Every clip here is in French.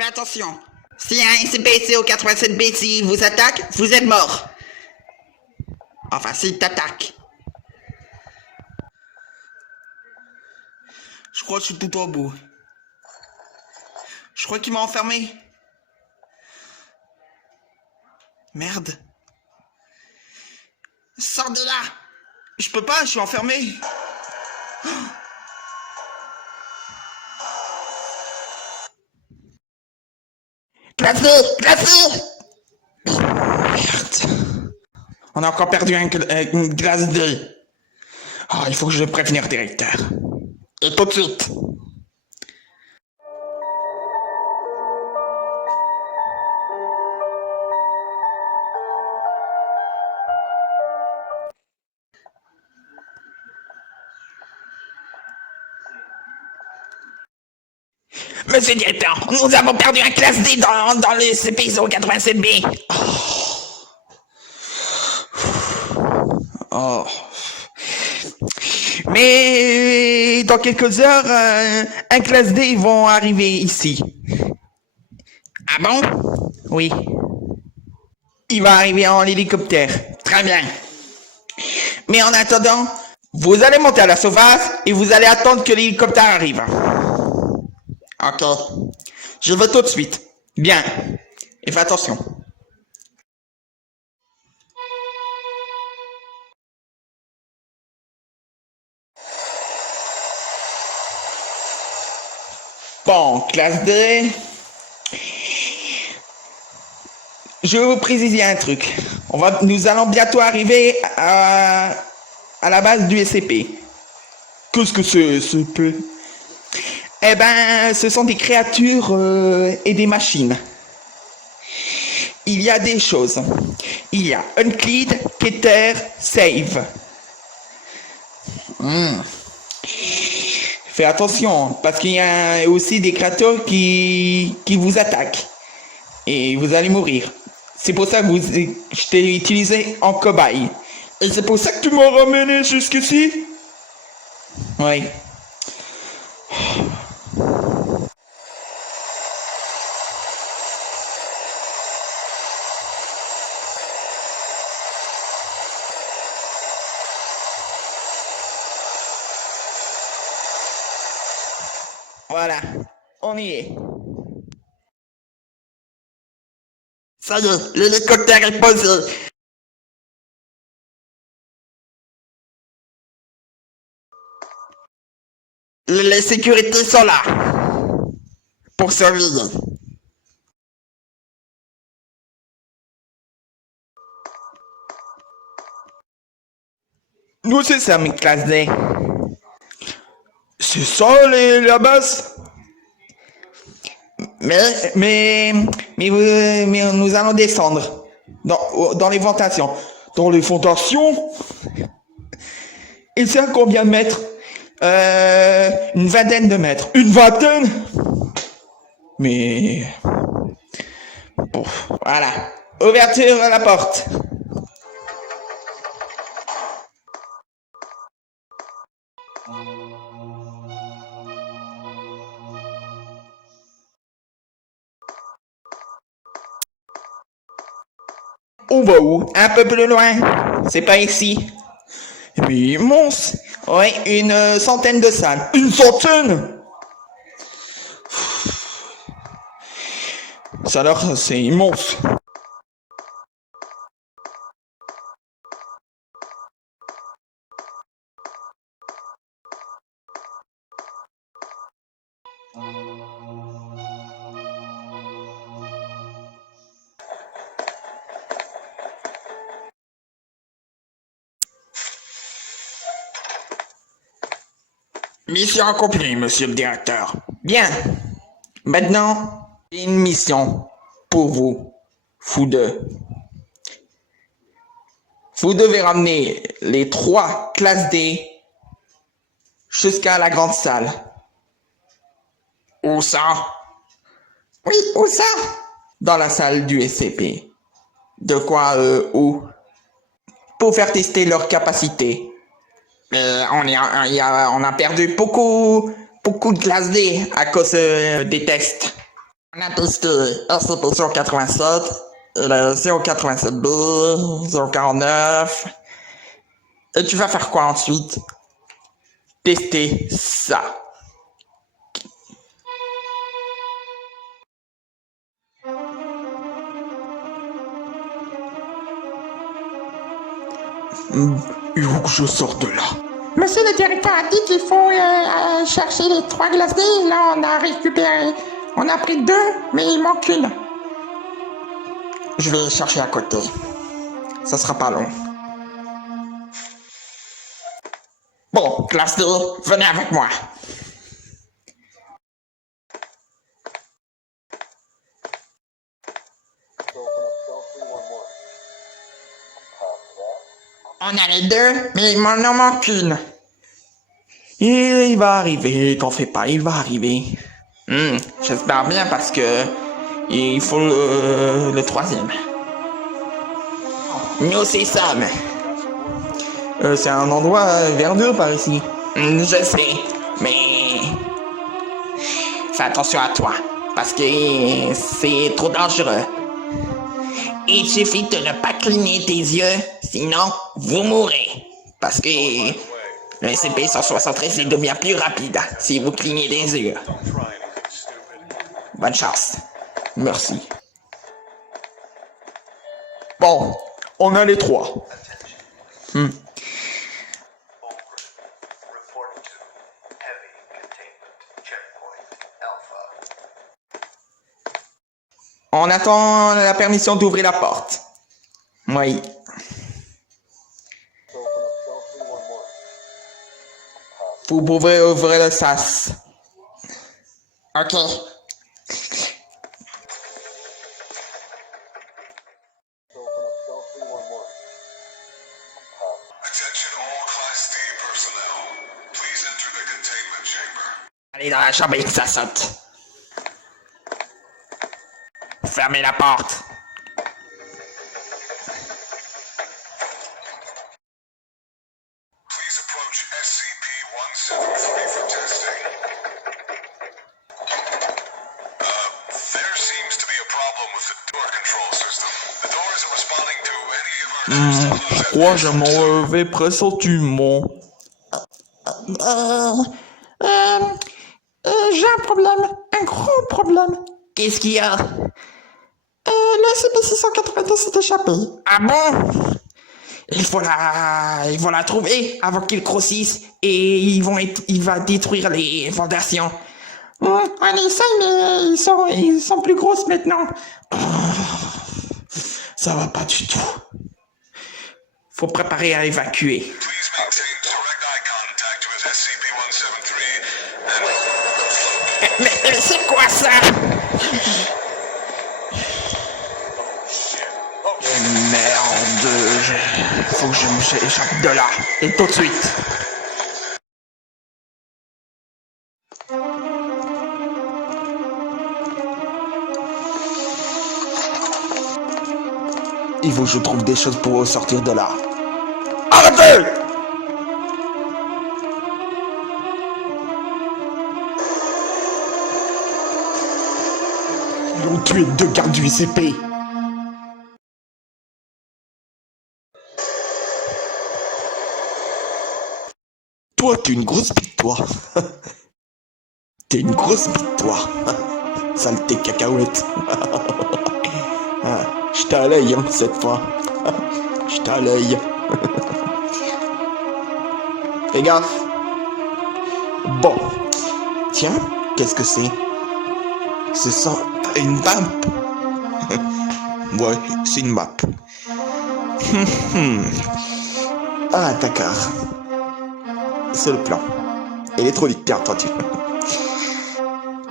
Fais attention. Si un SPC au 87B s'il vous attaque, vous êtes mort. Enfin, s'il t'attaque. Je crois que je suis tout au bout. Je crois qu'il m'a enfermé. Merde. Sors de là. Je peux pas, je suis enfermé. Classé. Merde. On a encore perdu une glace D. Oh, il faut que je prévenir le directeur. Et tout de suite. Monsieur le directeur, nous avons perdu un classe D dans le CP 087B. Oh. Mais dans quelques heures, un classe D vont arriver ici. Ah bon? Oui. Il va arriver en hélicoptère. Très bien. Mais en attendant, vous allez monter à la surface et vous allez attendre que l'hélicoptère arrive. Ok. Je vais tout de suite. Bien. Et fais attention. Bon, classe D. Je vais vous préciser un truc. Nous allons bientôt arriver à la base du SCP. Qu'est-ce que c'est, SCP? Eh ben, ce sont des créatures et des machines. Il y a des choses. Il y a Uncleed, Keter, Save. Fais attention, parce qu'il y a aussi des créatures qui vous attaquent. Et vous allez mourir. C'est pour ça que je t'ai utilisé en cobaye. Et c'est pour ça que tu m'as ramené jusqu'ici? Oui. Voilà, on y est. Ça y est, l'hélicoptère est posé. Les sécurités sont là. Pour surveiller. Nous, c'est ça, mes classes D. C'est ça, la base? Mais nous allons descendre dans les fondations. Dans les fondations? Et c'est à combien de mètres? Une vingtaine de mètres. Une vingtaine? Mais... Bon, voilà. Ouverture à la porte. On va où? Un peu plus loin. C'est pas ici. Mais immense. Oui, une centaine de salles. Une centaine? Ça alors, c'est immense. Mission accomplie, monsieur le directeur. Bien. Maintenant, une mission pour vous, vous deux. Vous devez ramener les 3 classes D jusqu'à la grande salle. Où ça? Oui, où ça? Dans la salle du SCP. De quoi, où? Pour faire tester leur capacité. Mais on a perdu beaucoup de classes D à cause des tests. On a testé SCP-087, le 087B, 049. Et tu vas faire quoi ensuite? Tester ça. Il faut que je sorte de là. Monsieur le directeur a dit qu'il faut chercher les 3 glaces D. Là, on a récupéré. On a pris 2, mais il manque une. Je vais chercher à côté. Ça sera pas long. Bon, classe D, venez avec moi. On a les 2, mais il m'en en manque une. Il va arriver, t'en fais pas, il va arriver. J'espère bien parce que il faut le 3e. Nous c'est Sam. C'est un endroit verdure par ici. Je sais, mais fais attention à toi parce que c'est trop dangereux. Il suffit de ne pas cligner tes yeux, sinon vous mourrez. Parce que le SCP-173 il devient plus rapide si vous clignez des yeux. Bonne chance. Merci. Bon, on a les 3. On attend la permission d'ouvrir la porte. Oui. Vous pouvez ouvrir le sas. Ok. Allez dans la chambre et que ça saute. Fermez la porte. Please approach SCP-173 for testing. There seems to be a problem with the door control system. The door isn't responding to any of our Je crois que je m'en vais pressentiment. J'ai un problème. Un gros problème. Qu'est-ce qu'il y a? Le SCP-682 s'est échappé. Ah bon? Il faut la trouver avant qu'il grossisse et il va détruire les fondations. On essaye, mais ils sont plus grosses maintenant. Ça va pas du tout. Faut préparer à évacuer. Please maintain direct eye contact with SCP-173 Mais c'est quoi ça? Merde, faut que je m'échappe de là. Et tout de suite. Il faut que je trouve des choses pour sortir de là. Arrêtez! Ils ont tué 2 gardes du SCP. Toi, t'es une grosse bite, toi. T'es une grosse bite, toi. Saleté cacahuète. J'étais à l'œil, hein, cette fois. J'étais à l'œil. Fais gaffe. Bon. Tiens, qu'est-ce que c'est? C'est ça, une map. Ouais, c'est une map. Ah, d'accord. C'est le plan. Électronique, bien entendu.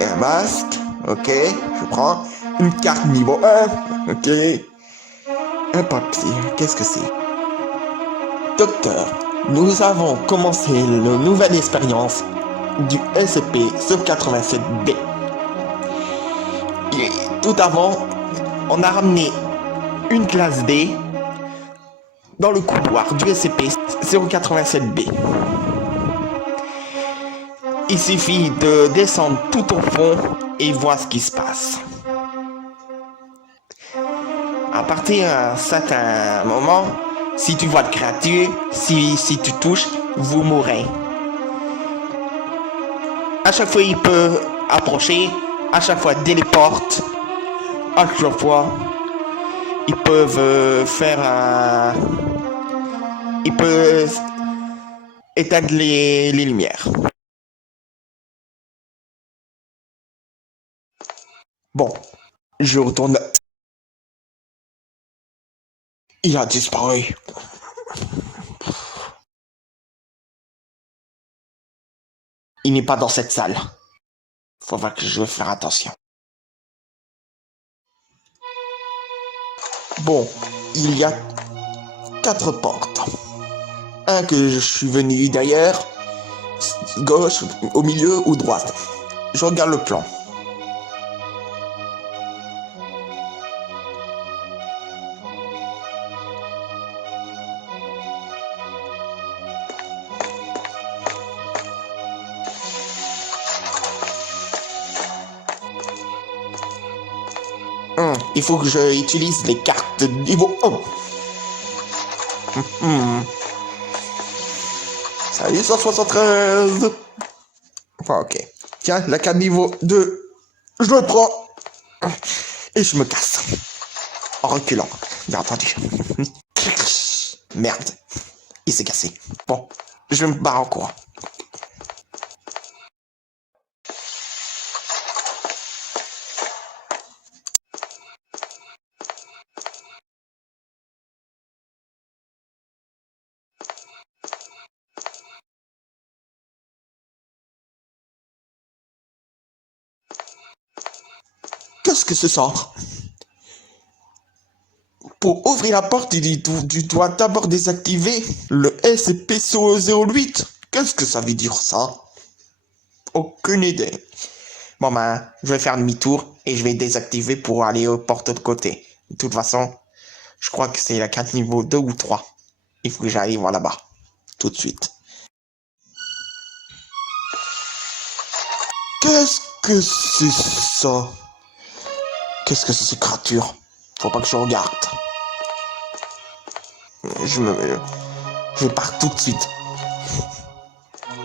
Un masque, ok, je prends. Une carte niveau 1, ok. Un papier, qu'est-ce que c'est? Docteur, nous avons commencé la nouvelle expérience du SCP-087B. Et tout avant, on a ramené une classe D dans le couloir du SCP-087B. Il suffit de descendre tout au fond et voir ce qui se passe. À partir d'un certain moment, si tu vois de créature, si tu touches, vous mourrez. À chaque fois, il peut approcher, à chaque fois, téléporte, à chaque fois, ils peuvent faire un... Ils peuvent éteindre les lumières. Bon, je retourne. Il a disparu. Il n'est pas dans cette salle. Faut voir que je vais faire attention. Bon, il y a 4 portes. Un que je suis venu d'ailleurs, gauche, au milieu ou droite. Je regarde le plan. Il faut que j'utilise les cartes de niveau 1. Salut 173. Enfin, ok. Tiens, la carte niveau 2. Je le prends. Et je me casse. En reculant, bien entendu. Merde. Il s'est cassé. Bon, je me barre en courant. Qu'est-ce que c'est ça? Pour ouvrir la porte, tu dois d'abord désactiver le SCP-008. Qu'est-ce que ça veut dire ça? Aucune idée. Bon ben, je vais faire demi-tour et je vais désactiver pour aller aux portes de côté. De toute façon, je crois que c'est la carte niveau 2 ou 3. Il faut que j'aille voir là-bas. Tout de suite. Qu'est-ce que c'est ça? Qu'est-ce que c'est ces créatures? Faut pas que je regarde. Je pars tout de suite.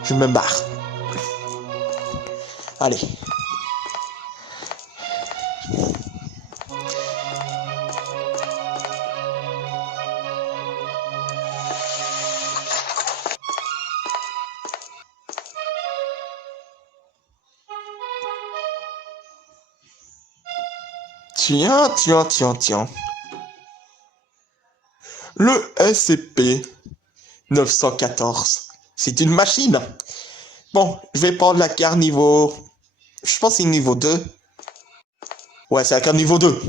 Je me barre. Allez. Tiens. Le SCP-914. C'est une machine. Bon, je vais prendre la carte niveau... Je pense que c'est niveau 2. Ouais, c'est la carte niveau 2.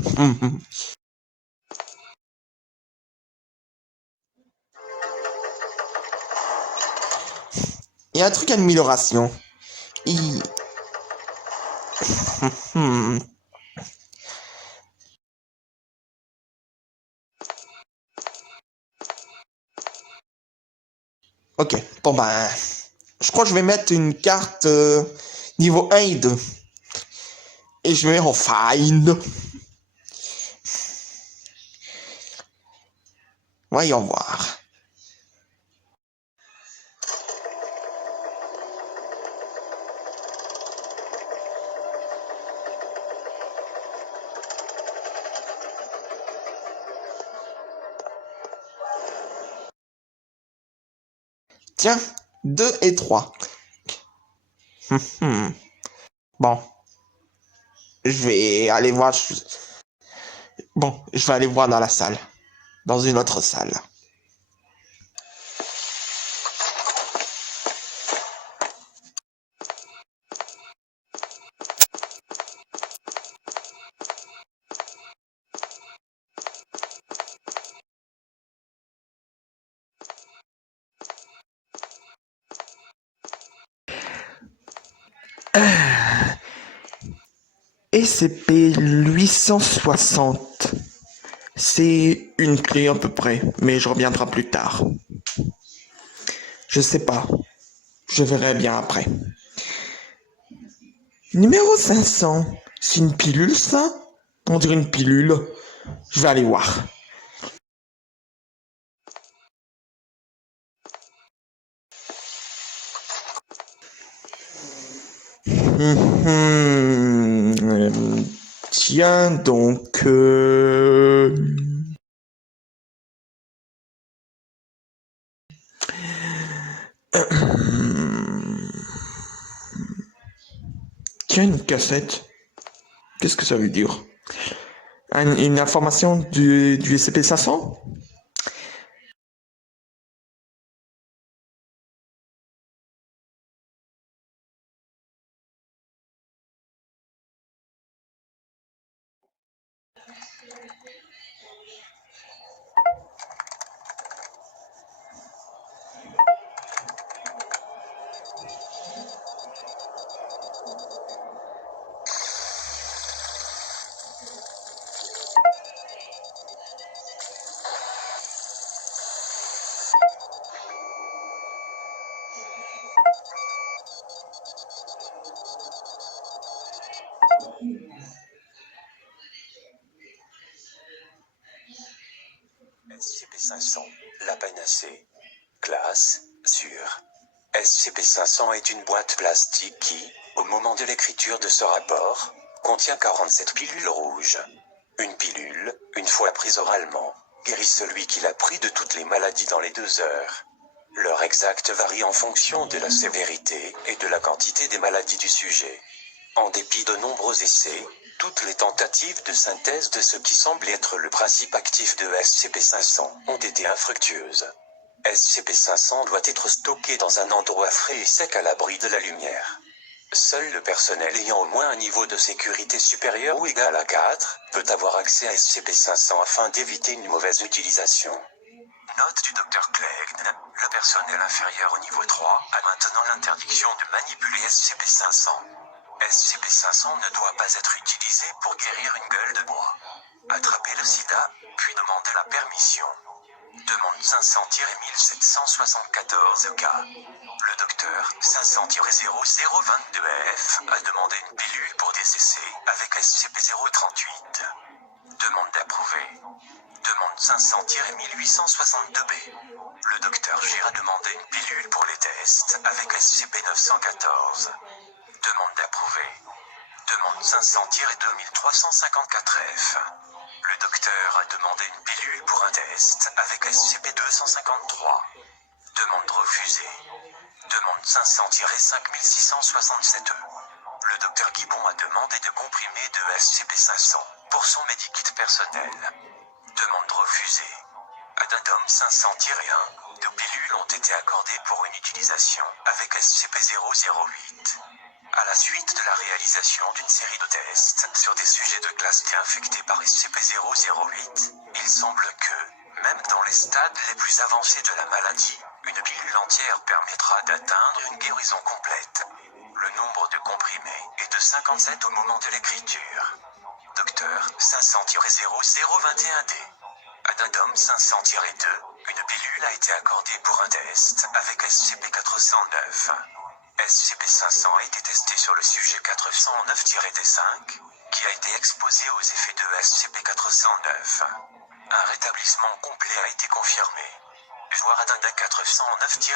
Il y a un truc d'amélioration. Ok, bon ben... Je crois que je vais mettre une carte niveau 1 et 2. Et je vais en fine. Voyons voir. Tiens, 2 et 3. Bon. Je vais aller voir... Bon, je vais aller voir dans la salle. Dans une autre salle. SCP-860. C'est une clé à peu près, mais je reviendrai plus tard. Je sais pas. Je verrai bien après. Numéro 500. C'est une pilule, ça? On dirait une pilule. Je vais aller voir. Tiens donc. Tiens, une cassette. Qu'est-ce que ça veut dire? Une information du SCP-500? SCP-500, la panacée. Classe, sûre. SCP-500 est une boîte plastique qui, au moment de l'écriture de ce rapport, contient 47 pilules rouges. Une pilule, une fois prise oralement, guérit celui qui l'a pris de toutes les maladies dans les 2 heures. L'heure exacte varie en fonction de la sévérité et de la quantité des maladies du sujet. En dépit de nombreux essais, toutes les tentatives de synthèse de ce qui semble être le principe actif de SCP-500 ont été infructueuses. SCP-500 doit être stocké dans un endroit frais et sec à l'abri de la lumière. Seul le personnel ayant au moins un niveau de sécurité supérieur ou égal à 4 peut avoir accès à SCP-500 afin d'éviter une mauvaise utilisation. Note du Dr Clegg, le personnel inférieur au niveau 3 a maintenant l'interdiction de manipuler SCP-500. SCP-500 ne doit pas être utilisé pour guérir une gueule de bois. Attraper le sida, puis demander la permission. Demande 500-1774K. Le docteur 500-0022F a demandé une pilule pour des essais avec SCP-038. Demande d'approuver. Demande 500-1862B. Le docteur G a demandé une pilule pour les tests avec SCP-914. Demande d'approuver. Demande 500-2354F. Le docteur a demandé une pilule pour un test avec SCP-253. Demande refusée. Demande 500-5667E. Le docteur Gibbon a demandé de comprimés de SCP-500 pour son medikit personnel. Demande refusée. Addendum 500-1. 2 pilules ont été accordées pour une utilisation avec SCP-008. À la suite de la réalisation d'une série de tests sur des sujets de classe D infectés par SCP-008, il semble que, même dans les stades les plus avancés de la maladie, une pilule entière permettra d'atteindre une guérison complète. Le nombre de comprimés est de 57 au moment de l'écriture. Docteur 500-0021D. Addendum 500-2, une pilule a été accordée pour un test avec SCP-409. SCP-500 a été testé sur le sujet 409-D5, qui a été exposé aux effets de SCP-409. Un rétablissement complet a été confirmé. Voir Addenda 409-1.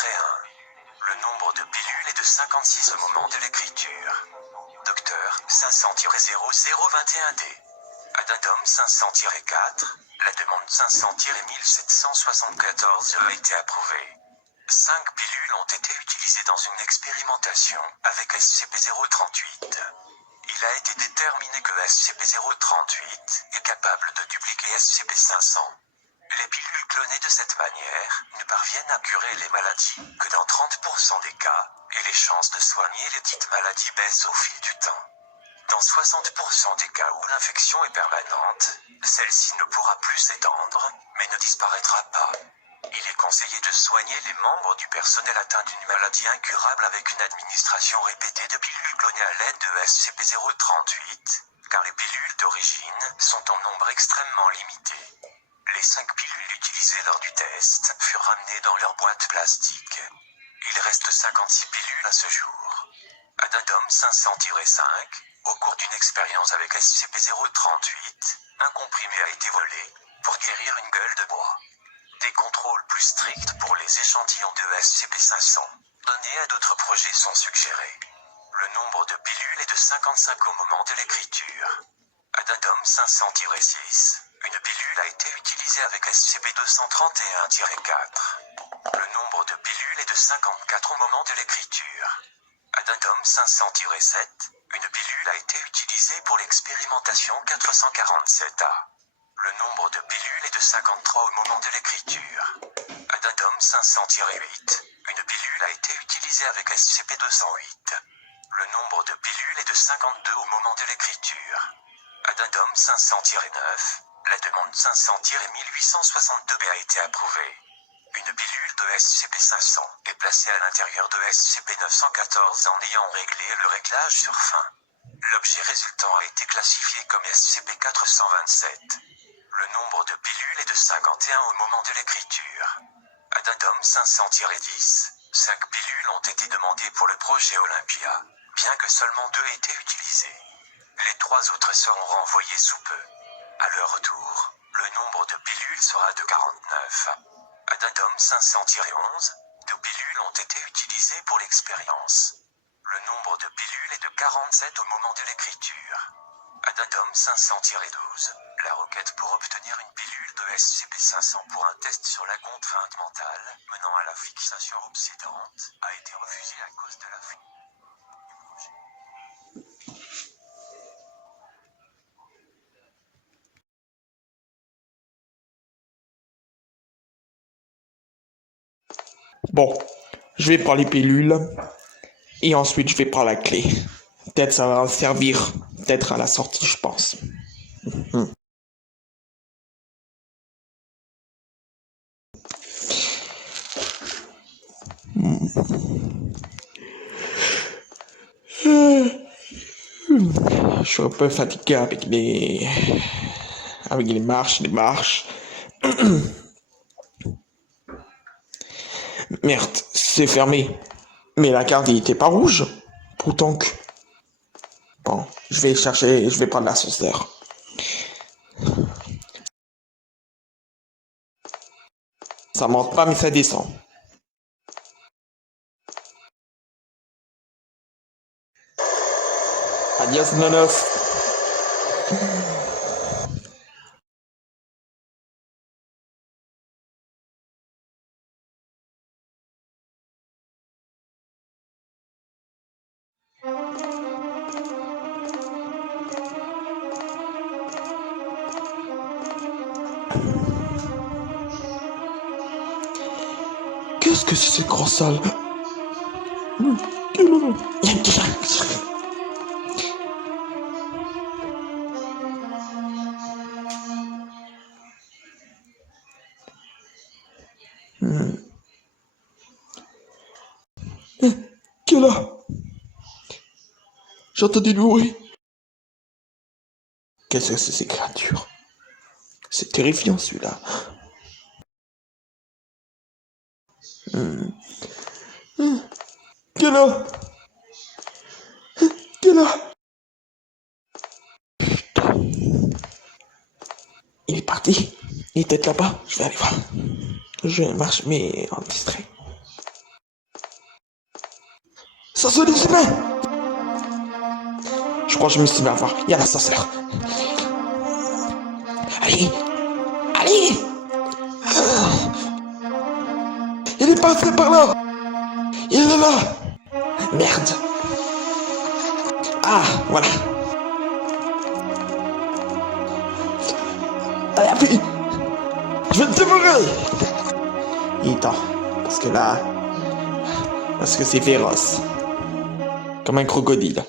Le nombre de pilules est de 56 au moment de l'écriture. Docteur 500-0021D. Addendum 500-4, la demande 500-1774 a été approuvée. 5 pilules ont été utilisées dans une expérimentation avec SCP-038. Il a été déterminé que SCP-038 est capable de dupliquer SCP-500. Les pilules clonées de cette manière ne parviennent à curer les maladies que dans 30% des cas, et les chances de soigner les dites maladies baissent au fil du temps. Dans 60% des cas où l'infection est permanente, celle-ci ne pourra plus s'étendre, mais ne disparaîtra pas. Il est conseillé de soigner les membres du personnel atteints d'une maladie incurable avec une administration répétée de pilules clonées à l'aide de SCP-038, car les pilules d'origine sont en nombre extrêmement limité. Les 5 pilules utilisées lors du test furent ramenées dans leur boîte plastique. Il reste 56 pilules à ce jour. Addendum 500-5, au cours d'une expérience avec SCP-038, Un comprimé a été volé pour guérir une gueule de bois. Des contrôles plus stricts pour les échantillons de SCP-500 donnés à d'autres projets sont suggérés. Le nombre de pilules est de 55 au moment de l'écriture. Addendum 500-6. Une pilule a été utilisée avec SCP-231-4. Le nombre de pilules est de 54 au moment de l'écriture. Addendum 500-7. Une pilule a été utilisée pour l'expérimentation 447A. Le nombre de pilules est de 53 au moment de l'écriture. Addendum 500-8. Une pilule a été utilisée avec SCP-208. Le nombre de pilules est de 52 au moment de l'écriture. Addendum 500-9. La demande 500-1862B a été approuvée. Une pilule de SCP-500 est placée à l'intérieur de SCP-914 en ayant réglé le réglage sur fin. L'objet résultant a été classifié comme SCP-427. Le nombre de pilules est de 51 au moment de l'écriture. Addendum 500-10. 5 pilules ont été demandées pour le projet Olympia, bien que seulement 2 aient été utilisées. Les 3 autres seront renvoyées sous peu. À leur retour, le nombre de pilules sera de 49. Addendum 500-11. 2 pilules ont été utilisées pour l'expérience. Le nombre de pilules est de 47 au moment de l'écriture. Addendum 500-12. La requête pour obtenir une pilule de SCP-500 pour un test sur la contrainte mentale menant à la fixation obsédante a été refusée à cause de la fin. Bon, je vais prendre les pilules et ensuite je vais prendre la clé. Peut-être ça va servir, peut-être à la sortie, je pense. Je suis un peu fatigué avec les marches. Merde, c'est fermé. Mais la carte, il était pas rouge. Pourtant que... Bon, je vais prendre l'ascenseur. Ça monte pas, mais ça descend. Adios, Nonos. Qu'est-ce que c'est cette grosse salle? Qui est là? J'entends du bruit. Qu'est-ce que c'est ces créatures? C'est terrifiant celui-là. Qui est là? Qui est là? Il est parti. Il est peut-être là-bas. Je vais aller voir. Je marche, mais en distrait. Ça se des humains! Je crois que je me suis mis à voir. Il y a l'ascenseur. Allez! Allez! Il est passé par là! Il est là! Merde! Ah, voilà! Allez, appuie! Je vais te dévorer! Il est temps. Parce que c'est féroce. Comme un crocodile.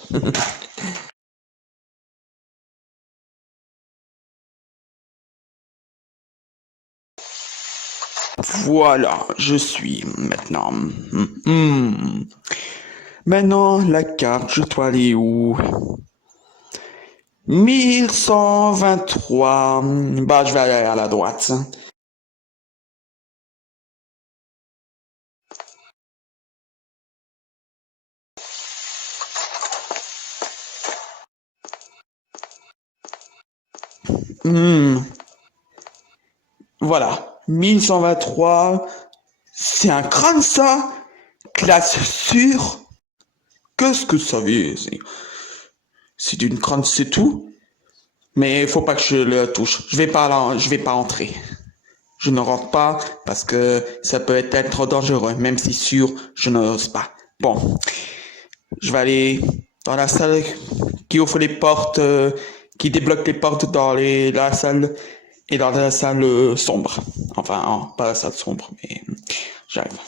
Voilà, je suis maintenant. Maintenant, la carte, je dois aller où? 1123. Bah, je vais aller à la droite. Voilà. 1123. C'est un crâne, ça? Classe sûre? Qu'est-ce que ça veut dire? C'est une crâne, c'est tout? Mais faut pas que je le touche. Je vais pas entrer. Je ne rentre pas parce que ça peut être trop dangereux. Même si sûr, je n'ose pas. Bon. Je vais aller dans la salle qui ouvre les portes, qui débloque les portes dans la salle et dans la salle sombre. Enfin, pas la salle sombre, mais j'arrive.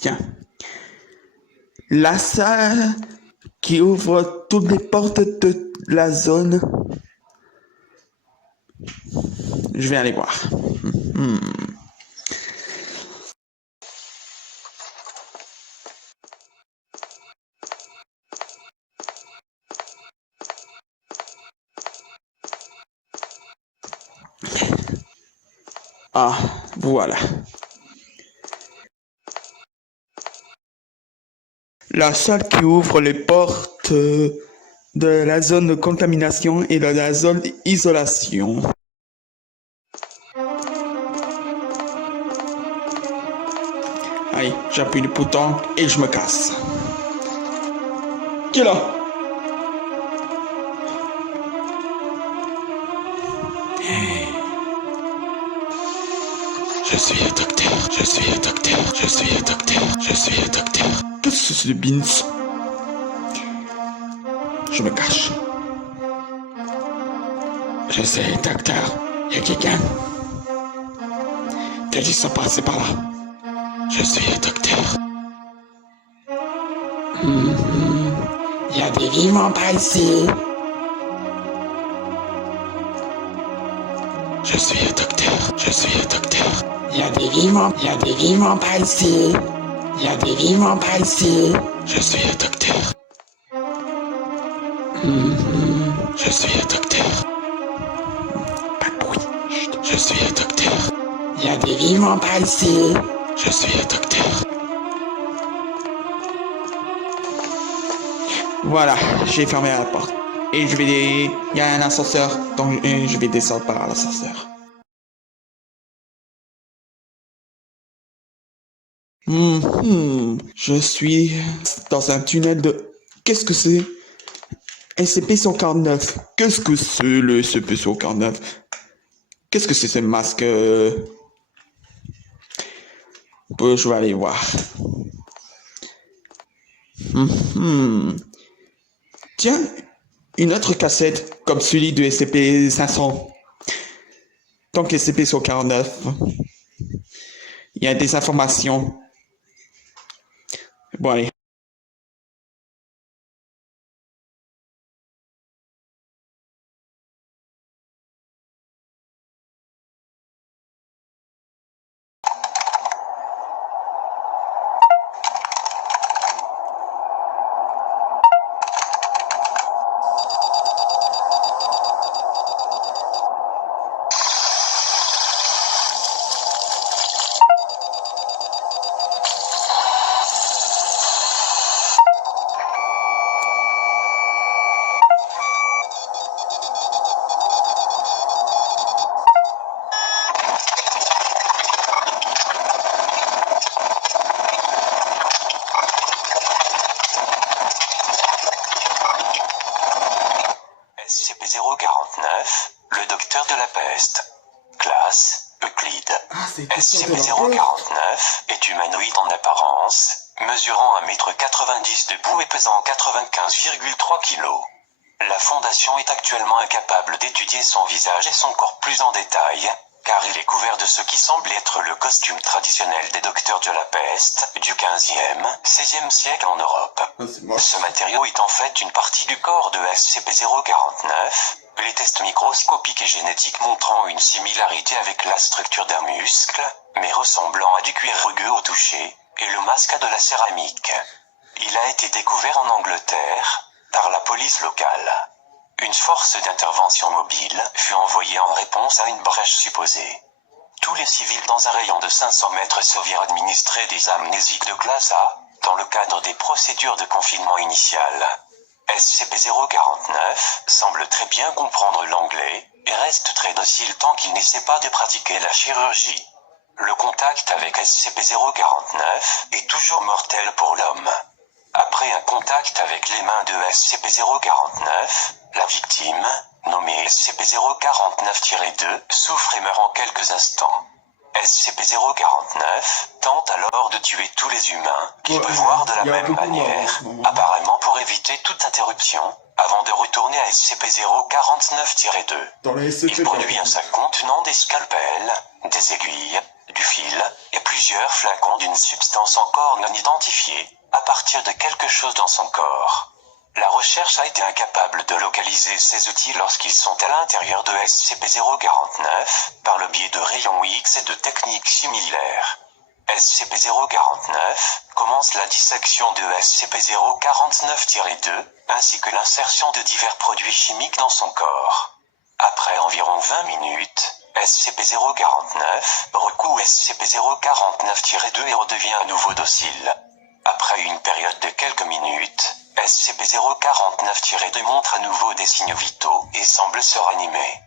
Tiens. La salle qui ouvre toutes les portes de la zone. Je vais aller voir. Ah, voilà. La salle qui ouvre les portes de la zone de contamination et de la zone d'isolation. Allez, j'appuie le bouton et je me casse. Qui est là? Je suis un docteur, je suis un docteur, je suis un docteur, je suis un docteur. Qu'est-ce que c'est de Beans? Je me cache. Je suis un docteur. Y'a quelqu'un? T'as dit ça passer par là. Je suis un docteur. Il y a des vivants par ici. Je suis un docteur. Je suis un docteur. Il y a des vivants par ici. Il y a des vivants par ici. Je suis un docteur. Je suis un docteur. Pas de bruit. Chut. Je suis un docteur. Il y a des vivants par ici. Je suis un docteur. Voilà, j'ai fermé la porte. Et il y a un ascenseur, donc je vais descendre par l'ascenseur. Je suis dans un tunnel de... Qu'est-ce que c'est? SCP-149. Qu'est-ce que c'est le SCP-149? Qu'est-ce que c'est ce masque? Je vais aller voir. Tiens, une autre cassette, comme celui de SCP-500. Donc SCP-149. Il y a des informations. Bon, allez. SCP-049, le docteur de la peste. Classe, Euclide. SCP-049 est humanoïde en apparence, mesurant 1,90 m de bout et pesant 95,3 kg. La Fondation est actuellement incapable d'étudier son visage et son corps plus en détail, car il est couvert de ce qui semble être le costume traditionnel des docteurs de la peste du 15e, 16e siècle en Europe. Ce matériau est en fait une partie du corps de SCP-049, les tests microscopiques et génétiques montrant une similarité avec la structure d'un muscle, mais ressemblant à du cuir rugueux au toucher, et le masque à de la céramique. Il a été découvert en Angleterre, par la police locale. Une force d'intervention mobile fut envoyée en réponse à une brèche supposée. tous les civils dans un rayon de 500 mètres se virent administrer des amnésiques de classe A, dans le cadre des procédures de confinement initiales. SCP-049 semble très bien comprendre l'anglais, et reste très docile tant qu'il n'essaie pas de pratiquer la chirurgie. Le contact avec SCP-049 est toujours mortel pour l'homme. Après un contact avec les mains de SCP-049, la victime, nommée SCP-049-2, souffre et meurt en quelques instants. SCP-049 tente alors de tuer tous les humains qu'il peut voir de la même manière, apparemment pour éviter toute interruption, avant de retourner à SCP-049-2. Dans la Il produit un sac contenant des scalpels, des aiguilles, du fil, et plusieurs flacons d'une substance encore non identifiée, à partir de quelque chose dans son corps. La recherche a été incapable de localiser ces outils lorsqu'ils sont à l'intérieur de SCP-049, par le biais de rayons X et de techniques similaires. SCP-049 commence la dissection de SCP-049-2, ainsi que l'insertion de divers produits chimiques dans son corps. Après environ 20 minutes, SCP-049 recoue SCP-049-2 et redevient à nouveau docile. Après une période de quelques minutes, SCP-049-2 montre à nouveau des signes vitaux et semble se ranimer.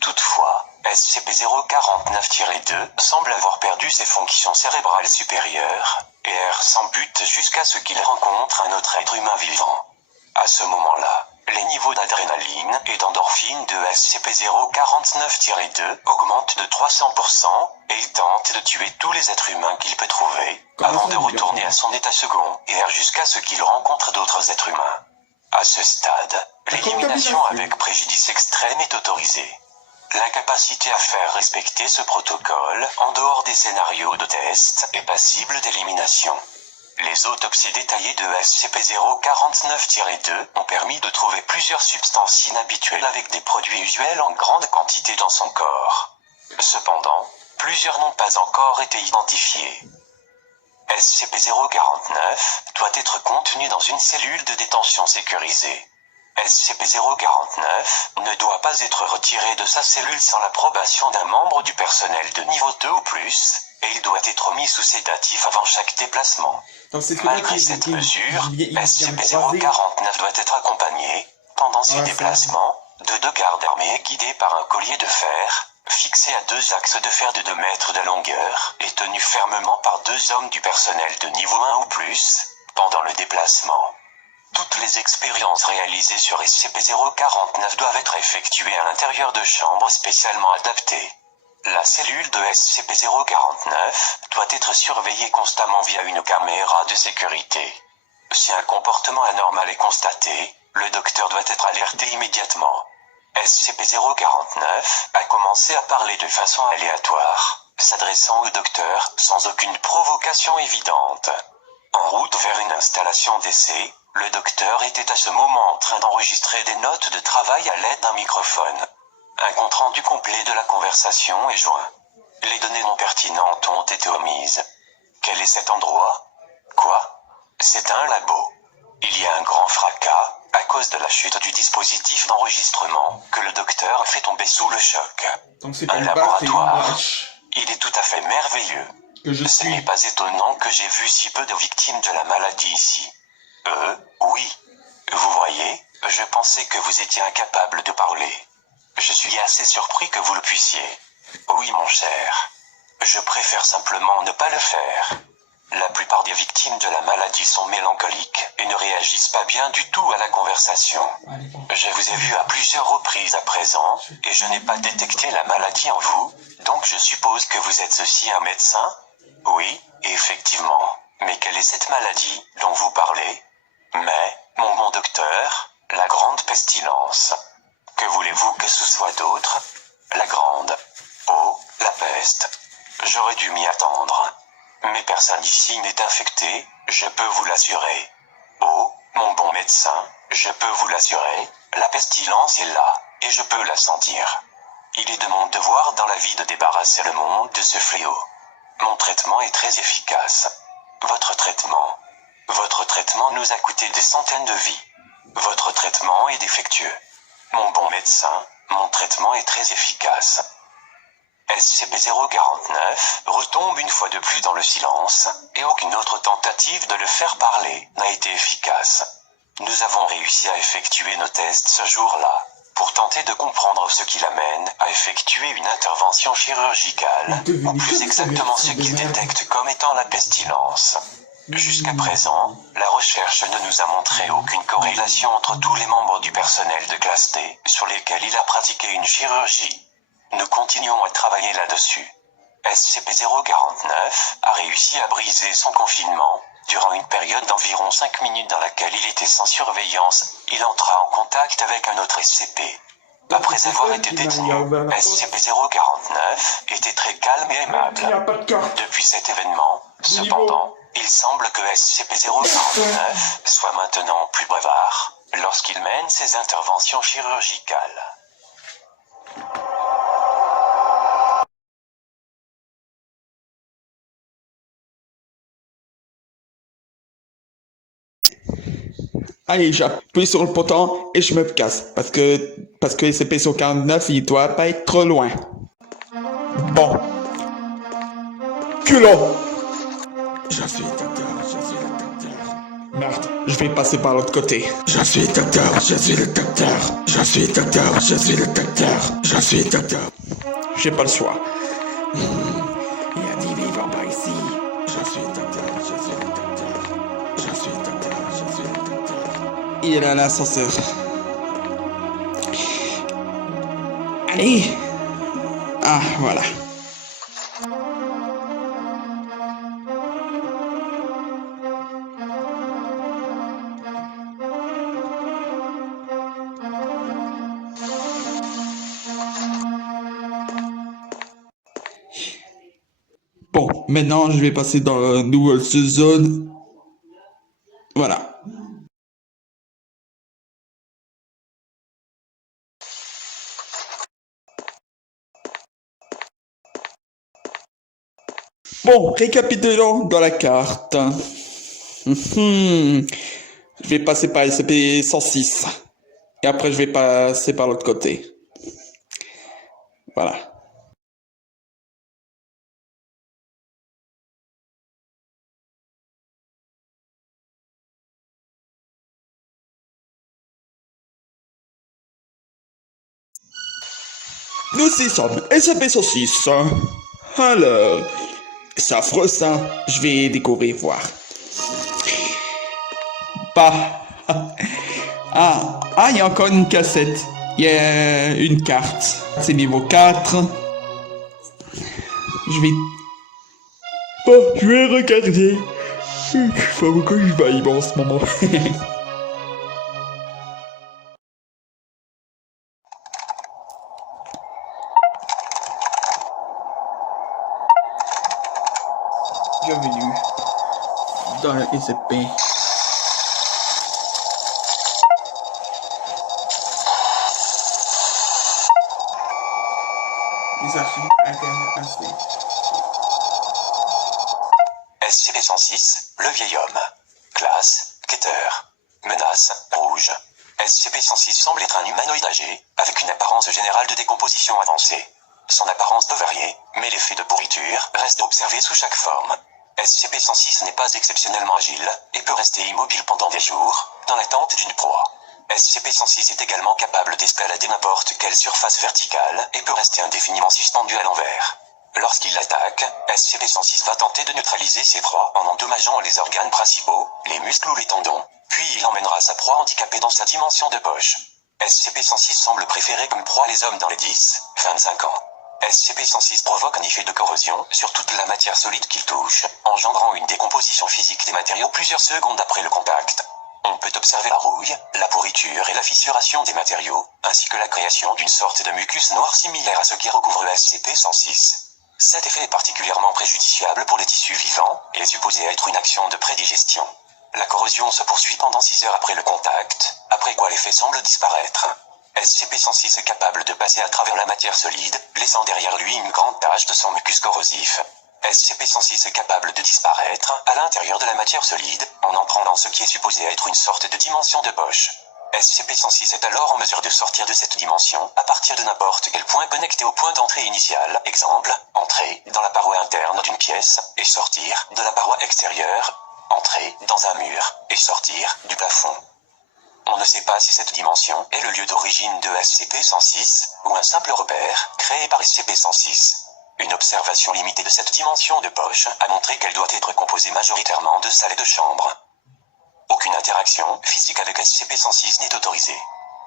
Toutefois, SCP-049-2 semble avoir perdu ses fonctions cérébrales supérieures, et erre sans but jusqu'à ce qu'il rencontre un autre être humain vivant. À ce moment-là, les niveaux d'adrénaline et d'endorphine de SCP-049-2 augmentent de 300%, et il tente de tuer tous les êtres humains qu'il peut trouver, avant de retourner à son état second et erre jusqu'à ce qu'il rencontre d'autres êtres humains. À ce stade, l'élimination avec préjudice extrême est autorisée. L'incapacité à faire respecter ce protocole, en dehors des scénarios de test, est passible d'élimination. Les autopsies détaillées de SCP-049-2 ont permis de trouver plusieurs substances inhabituelles avec des produits usuels en grande quantité dans son corps. Cependant, plusieurs n'ont pas encore été identifiés. SCP-049 doit être contenu dans une cellule de détention sécurisée. SCP-049 ne doit pas être retiré de sa cellule sans l'approbation d'un membre du personnel de niveau 2 ou plus, et il doit être mis sous sédatif avant chaque déplacement. Malgré cette mesure, SCP-049 doit être accompagné, pendant ses déplacements, de deux gardes armés guidés par un collier de fer, fixé à deux axes de fer de 2 mètres de longueur, et tenu fermement par 2 hommes du personnel de niveau 1 ou plus, pendant le déplacement. Toutes les expériences réalisées sur SCP-049 doivent être effectuées à l'intérieur de chambres spécialement adaptées. La cellule de SCP-049 doit être surveillée constamment via une caméra de sécurité. Si un comportement anormal est constaté, le docteur doit être alerté immédiatement. SCP-049 a commencé à parler de façon aléatoire, s'adressant au docteur sans aucune provocation évidente. En route vers une installation d'essai, le docteur était à ce moment en train d'enregistrer des notes de travail à l'aide d'un microphone. Un compte-rendu complet de la conversation est joint. Les données non pertinentes ont été omises. Quel est cet endroit? Quoi? C'est un labo. Il y a un grand fracas, à cause de la chute du dispositif d'enregistrement, que le docteur a fait tomber sous le choc. Donc c'est pas Un une barre, c'est une laboratoire. brèche. Il est tout à fait merveilleux. Que je Ce n'est suis. pas étonnant que j'ai vu si peu de victimes de la maladie ici. Oui. Vous voyez, je pensais que vous étiez incapable de parler. Je suis assez surpris que vous le puissiez. Oui, mon cher. Je préfère simplement ne pas le faire. La plupart des victimes de la maladie sont mélancoliques et ne réagissent pas bien du tout à la conversation. Je vous ai vu à plusieurs reprises à présent, et je n'ai pas détecté la maladie en vous, donc je suppose que vous êtes aussi un médecin? Oui, effectivement. Mais quelle est cette maladie dont vous parlez? Mais, mon bon docteur, la grande pestilence. Que voulez-vous que ce soit d'autre? La grande. Oh, la peste. J'aurais dû m'y attendre. Mais personne ici n'est infecté, je peux vous l'assurer. Oh, mon bon médecin, je peux vous l'assurer, la pestilence est là, et je peux la sentir. Il est de mon devoir dans la vie de débarrasser le monde de ce fléau. Mon traitement est très efficace. Votre traitement nous a coûté des centaines de vies. Votre traitement est défectueux. Mon bon médecin, mon traitement est très efficace. SCP-049 retombe une fois de plus dans le silence, et aucune autre tentative de le faire parler n'a été efficace. Nous avons réussi à effectuer nos tests ce jour-là, pour tenter de comprendre ce qui l'amène à effectuer une intervention chirurgicale, ou plus exactement ce qu'il détecte comme étant la pestilence. Jusqu'à présent, la recherche ne nous a montré aucune corrélation entre tous les membres du personnel de classe D sur lesquels il a pratiqué une chirurgie. Nous continuons à travailler là-dessus. SCP-049 a réussi à briser son confinement. Durant une période d'environ 5 minutes dans laquelle il était sans surveillance, il entra en contact avec un autre SCP. Après avoir été détenu, SCP-049 était très calme et aimable. Depuis cet événement, cependant, il semble que SCP-049 soit maintenant plus bavard lorsqu'il mène ses interventions chirurgicales. Allez, j'appuie sur le bouton et je me casse. Parce que SCP-149, il doit pas être trop loin. Bon. Culot! Je suis le docteur. Merde, je vais passer par l'autre côté. Je suis le docteur. J'ai pas le choix. Il y a des vivants par ici. Je suis le docteur. Il est à l'ascenseur. Allez. Ah, voilà. Bon, maintenant je vais passer dans la nouvelle zone. Voilà. Bon, récapitulons dans la carte. Je vais passer par SCP-106. Et après, je vais passer par l'autre côté. Voilà. Nous y sommes, SCP-106. Alors, c'est affreux ça. Je vais découvrir, voir. Bah. Il y a encore une cassette. Il y a une carte. C'est niveau 4. Je vais regarder. Je sais pas pourquoi je vibe en ce moment. Bienvenue dans le SCP. Les archives intéressées. SCP-106, le vieil homme. Classe, quêteur. Menace, rouge. SCP-106 semble être un humanoïde âgé, avec une apparence générale de décomposition avancée. Son apparence peut varier, mais l'effet de pourriture reste observé sous chaque forme. SCP-106 n'est pas exceptionnellement agile, et peut rester immobile pendant des jours, dans l'attente d'une proie. SCP-106 est également capable d'escalader n'importe quelle surface verticale, et peut rester indéfiniment suspendu à l'envers. Lorsqu'il attaque, SCP-106 va tenter de neutraliser ses proies en endommageant les organes principaux, les muscles ou les tendons, puis il emmènera sa proie handicapée dans sa dimension de poche. SCP-106 semble préférer comme proie les hommes dans les 10-25 ans. SCP-106 provoque un effet de corrosion sur toute la matière solide qu'il touche, engendrant une décomposition physique des matériaux plusieurs secondes après le contact. On peut observer la rouille, la pourriture et la fissuration des matériaux, ainsi que la création d'une sorte de mucus noir similaire à ce qui recouvre le SCP-106. Cet effet est particulièrement préjudiciable pour les tissus vivants et est supposé être une action de prédigestion. La corrosion se poursuit pendant 6 heures après le contact, après quoi l'effet semble disparaître. SCP-106 est capable de passer à travers la matière solide, laissant derrière lui une grande tache de son mucus corrosif. SCP-106 est capable de disparaître à l'intérieur de la matière solide, en prenant ce qui est supposé être une sorte de dimension de poche. SCP-106 est alors en mesure de sortir de cette dimension à partir de n'importe quel point connecté au point d'entrée initial. Exemple, entrer dans la paroi interne d'une pièce et sortir de la paroi extérieure, entrer dans un mur et sortir du plafond. On ne sait pas si cette dimension est le lieu d'origine de SCP-106 ou un simple repère créé par SCP-106. Une observation limitée de cette dimension de poche a montré qu'elle doit être composée majoritairement de salles et de chambres. Aucune interaction physique avec SCP-106 n'est autorisée.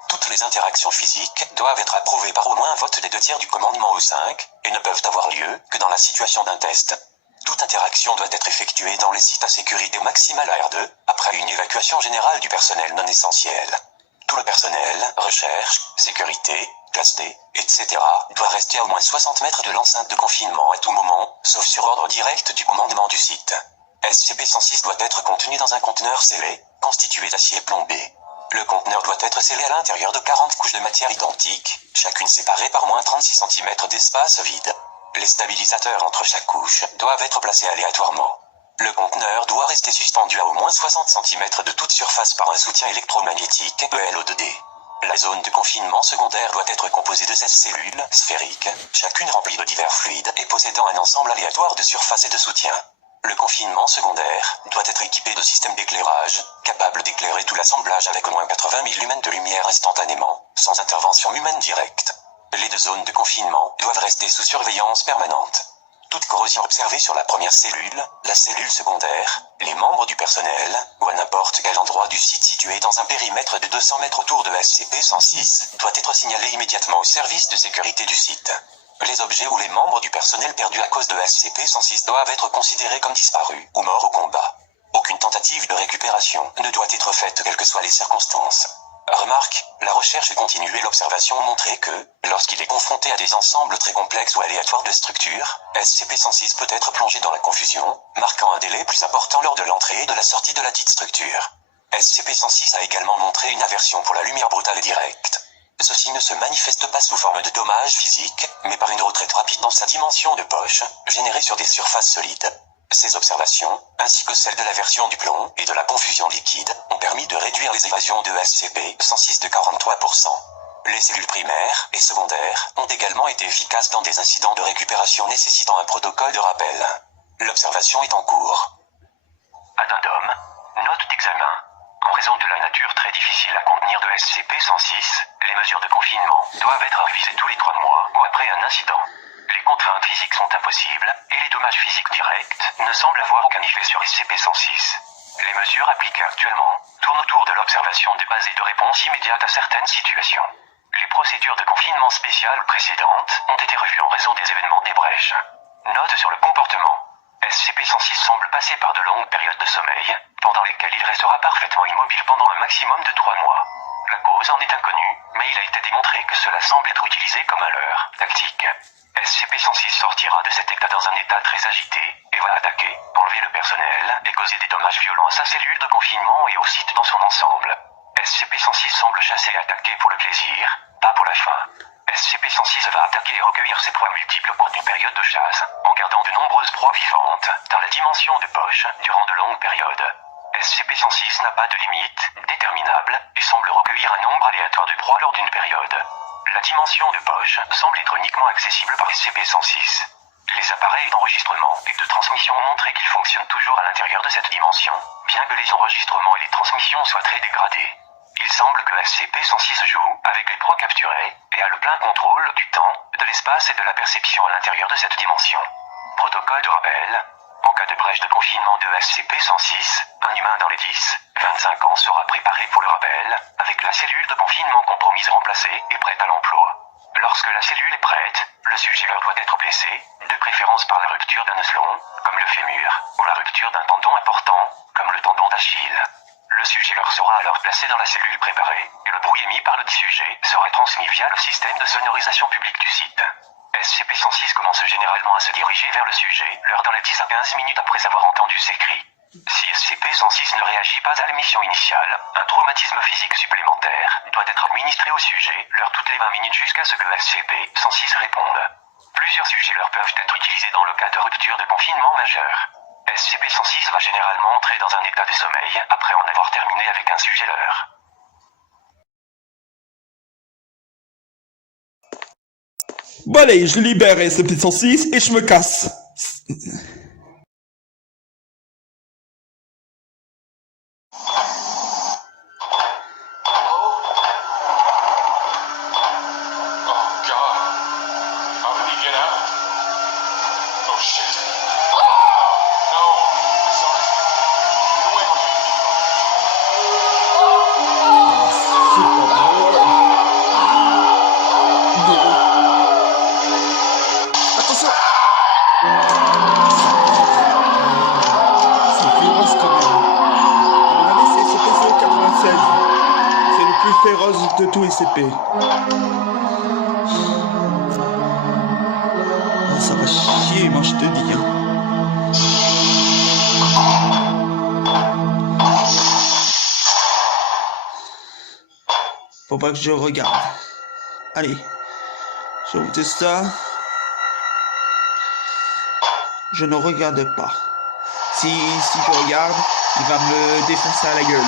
Toutes les interactions physiques doivent être approuvées par au moins un vote des 2/3 du commandement O5 et ne peuvent avoir lieu que dans la situation d'un test. Toute interaction doit être effectuée dans les sites à sécurité maximale AR2, après une évacuation générale du personnel non essentiel. Tout le personnel, recherche, sécurité, classe D, etc. doit rester à au moins 60 mètres de l'enceinte de confinement à tout moment, sauf sur ordre direct du commandement du site. SCP-106 doit être contenu dans un conteneur scellé, constitué d'acier plombé. Le conteneur doit être scellé à l'intérieur de 40 couches de matière identiques, chacune séparée par moins 36 cm d'espace vide. Les stabilisateurs entre chaque couche doivent être placés aléatoirement. Le conteneur doit rester suspendu à au moins 60 cm de toute surface par un soutien électromagnétique ELO2D. La zone de confinement secondaire doit être composée de 16 cellules sphériques, chacune remplie de divers fluides et possédant un ensemble aléatoire de surface et de soutien. Le confinement secondaire doit être équipé de systèmes d'éclairage, capables d'éclairer tout l'assemblage avec au moins 80 000 lumens de lumière instantanément, sans intervention humaine directe. Les 2 zones de confinement doivent rester sous surveillance permanente. Toute corrosion observée sur la première cellule, la cellule secondaire, les membres du personnel, ou à n'importe quel endroit du site situé dans un périmètre de 200 mètres autour de SCP-106, doit être signalée immédiatement au service de sécurité du site. Les objets ou les membres du personnel perdus à cause de SCP-106 doivent être considérés comme disparus ou morts au combat. Aucune tentative de récupération ne doit être faite quelles que soient les circonstances. Remarque, la recherche continue et l'observation ont montré que, lorsqu'il est confronté à des ensembles très complexes ou aléatoires de structures, SCP-106 peut être plongé dans la confusion, marquant un délai plus important lors de l'entrée et de la sortie de la dite structure. SCP-106 a également montré une aversion pour la lumière brutale et directe. Ceci ne se manifeste pas sous forme de dommages physiques, mais par une retraite rapide dans sa dimension de poche, générée sur des surfaces solides. Ces observations, ainsi que celles de la version du plomb et de la confusion liquide, ont permis de réduire les évasions de SCP-106 de 43%. Les cellules primaires et secondaires ont également été efficaces dans des incidents de récupération nécessitant un protocole de rappel. L'observation est en cours. Addendum. Note d'examen. En raison de la nature très difficile à contenir de SCP-106, les mesures de confinement doivent être révisées tous les 3 mois ou après un incident. Les contraintes physiques sont impossibles, et les dommages physiques directs ne semblent avoir aucun effet sur SCP-106. Les mesures appliquées actuellement tournent autour de l'observation des bases et de réponses immédiates à certaines situations. Les procédures de confinement spéciales précédentes ont été revues en raison des événements des brèches. Note sur le comportement. SCP-106 semble passer par de longues périodes de sommeil, pendant lesquelles il restera parfaitement immobile pendant un maximum de 3 mois. La cause en est inconnue, mais il a été démontré que cela semble être utilisé comme un leurre tactique. SCP-106 sortira de cet état dans un état très agité, et va attaquer, enlever le personnel, et causer des dommages violents à sa cellule de confinement et au site dans son ensemble. SCP-106 semble chasser et attaquer pour le plaisir, pas pour la faim. SCP-106 va attaquer et recueillir ses proies multiples au cours d'une période de chasse, en gardant de nombreuses proies vivantes, dans la dimension de poche, durant de longues périodes. SCP-106 n'a pas de limite déterminable, et semble recueillir un nombre aléatoire de proies lors d'une période. La dimension de poche semble être uniquement accessible par SCP-106. Les appareils d'enregistrement et de transmission ont montré qu'ils fonctionnent toujours à l'intérieur de cette dimension, bien que les enregistrements et les transmissions soient très dégradés. Il semble que SCP-106 joue avec les proies capturées et a le plein contrôle du temps, de l'espace et de la perception à l'intérieur de cette dimension. Protocole de rappel. En cas de brèche de confinement de SCP-106, un humain dans les 10-25 ans sera préparé pour le rappel, avec la cellule de confinement compromise remplacée et prête à l'emploi. Lorsque la cellule est prête, le sujet leur doit être blessé, de préférence par la rupture d'un os long, comme le fémur, ou la rupture d'un tendon important, comme le tendon d'Achille. Le sujet leur sera alors placé dans la cellule préparée, et le bruit émis par le dit sujet sera transmis via le système de sonorisation public du site. SCP-106 commence généralement à se diriger vers le sujet, l'heure dans les 10 à 15 minutes après avoir entendu ses cris. Si SCP-106 ne réagit pas à l'émission initiale, un traumatisme physique supplémentaire doit être administré au sujet, l'heure toutes les 20 minutes jusqu'à ce que SCP-106 réponde. Plusieurs sujets leur peuvent être utilisés dans le cas de rupture de confinement majeure. SCP-106 va généralement entrer dans un état de sommeil après en avoir terminé avec un sujet leur. Bon allez, je libère SCP-106 et je me casse. Oh, God. How did he get out? Oh, shit. No. Sorry. Get away from me. Attention. C'est féroce quand même. À mon avis, c'est SCP-096. C'est le plus féroce de tout SCP. Oh, ça va chier, moi je te dis. Hein. Faut pas que je regarde. Allez, je vous teste ça. Je ne regarde pas. Si je regarde, il va me défoncer à la gueule.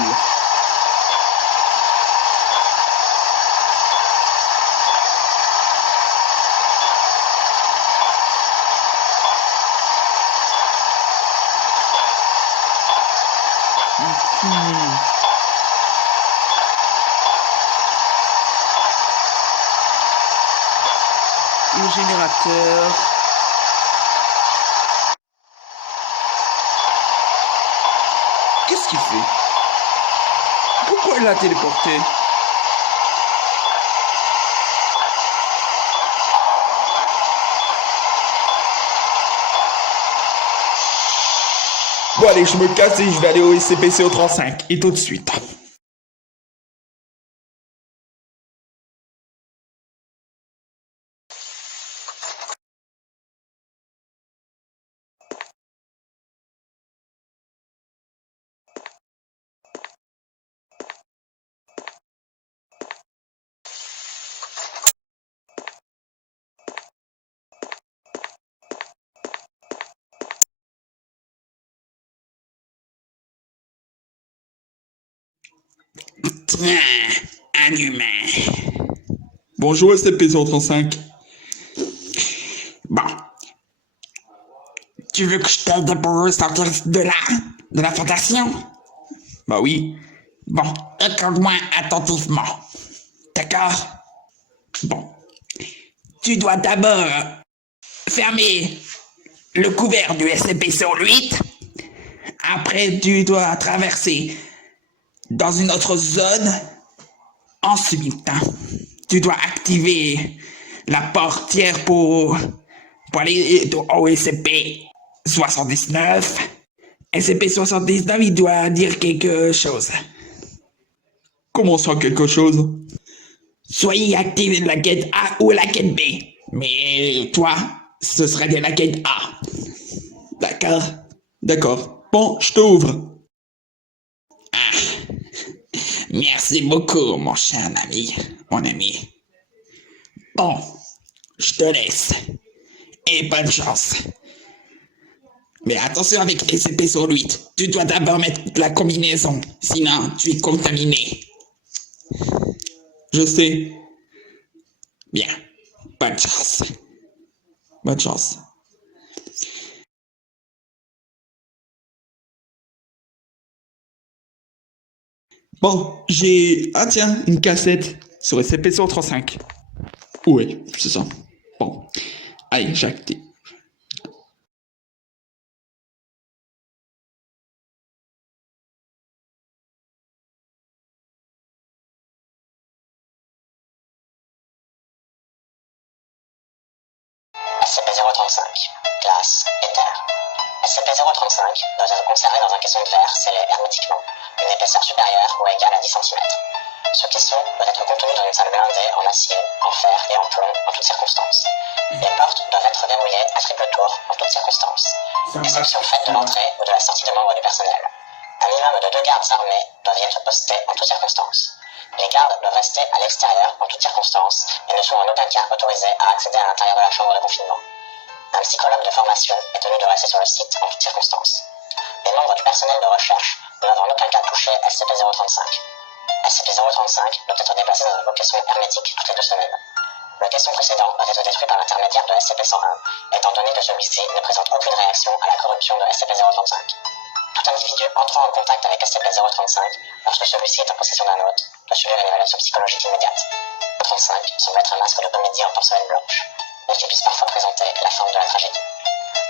Le générateur. Qu'est-ce qu'il fait? Pourquoi il l'a téléporté? Bon allez, je me casse et je vais aller au SCP-035. Et tout de suite. Tiens, un humain. Bonjour SCP-035. Bon. Tu veux que je t'aide pour sortir de la fondation? Bah oui. Bon, écoute-moi attentivement. D'accord? Bon. Tu dois d'abord fermer le couvert du SCP-108. Après, tu dois traverser dans une autre zone. Ensuite, tu dois activer la portière pour aller au SCP-79. SCP-79, il doit dire quelque chose. Comment ça, quelque chose? Soit il active la quête A ou la quête B. Mais toi, ce serait de la quête A. D'accord? D'accord. Bon, je t'ouvre. Merci beaucoup, mon cher ami, mon ami. Bon, je te laisse. Et bonne chance. Mais attention avec les SCP-108. Tu dois d'abord mettre la combinaison, sinon tu es contaminé. Je sais. Bien, bonne chance. Bonne chance. Bon, j'ai... Ah tiens, une cassette sur SCP-135. Oui, c'est ça. Bon. Allez, j'ai acté. SCP-035, classe Éther. SCP-035 doit être conservé dans un caisson de verre scellé hermétiquement, d'une épaisseur supérieure ou égale à 10 cm. Ce caisson doit être contenu dans une salle blindée en acier, en fer et en plomb en toutes circonstances. Les portes doivent être verrouillées à triple tour en toutes circonstances, exception faite de l'entrée ou de la sortie de membres du personnel. Un minimum de 2 gardes armés doivent y être postés en toutes circonstances. Les gardes doivent rester à l'extérieur en toutes circonstances et ne sont en aucun cas autorisés à accéder à l'intérieur de la chambre de confinement. Un psychologue de formation est tenu de rester sur le site en toutes circonstances. Les membres du personnel de recherche ne doivent en aucun cas toucher SCP-035. SCP-035 doit être déplacé dans un caisson hermétique toutes les 2 semaines. Le caisson précédent doit être détruit par l'intermédiaire de SCP-101, étant donné que celui-ci ne présente aucune réaction à la corruption de SCP-035. Tout individu entrant en contact avec SCP-035, lorsque celui-ci est en possession d'un autre, doit subir une évaluation psychologique immédiate. 35 semble être un masque de comédie en porcelaine blanche, mais qui puisse parfois présenter la forme de la tragédie.